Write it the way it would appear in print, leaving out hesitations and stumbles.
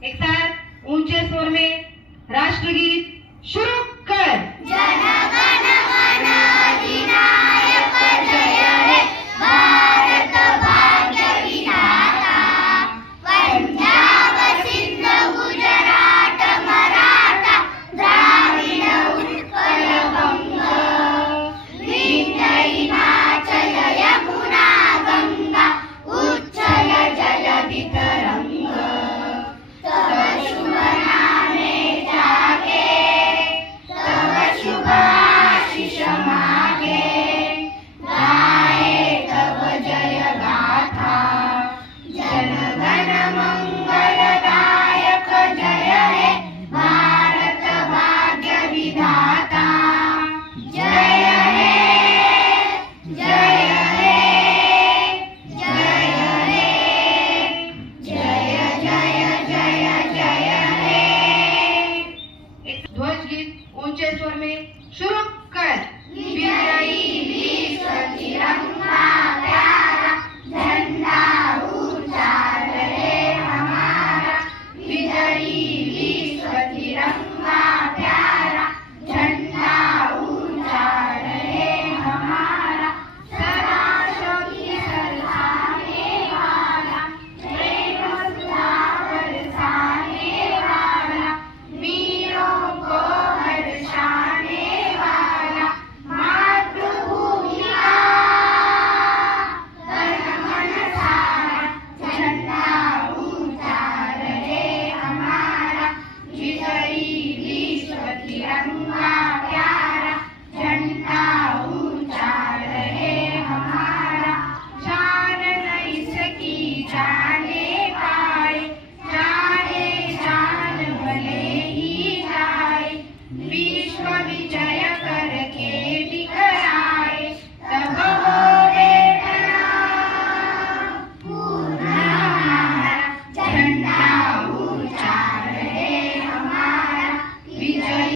एक साथ ऊंचे स्वर में राष्ट्रगीत शुरू कर। जन गण मन अधिनायक जय हे भारत भाग्य विधाता। पंजाब सिंध गुजरात मराठा द्राविड उत्कल बंग। विंध्य हिमाचल यमुना गंगा उच्चल जलधि तरंग। तव शुभ नामे जागे तव शुभ आशीष मागे। गाए तव जय गाथा जन गण मंगलदायक जय हे भारत भाग्य विधाता। जय हे जय हे जय हे जय जय जय जय हे। एक ध्वज गीत ऊंचे स्वर में शुरू कर। विजयी विश्व तिरंगा प्यारा।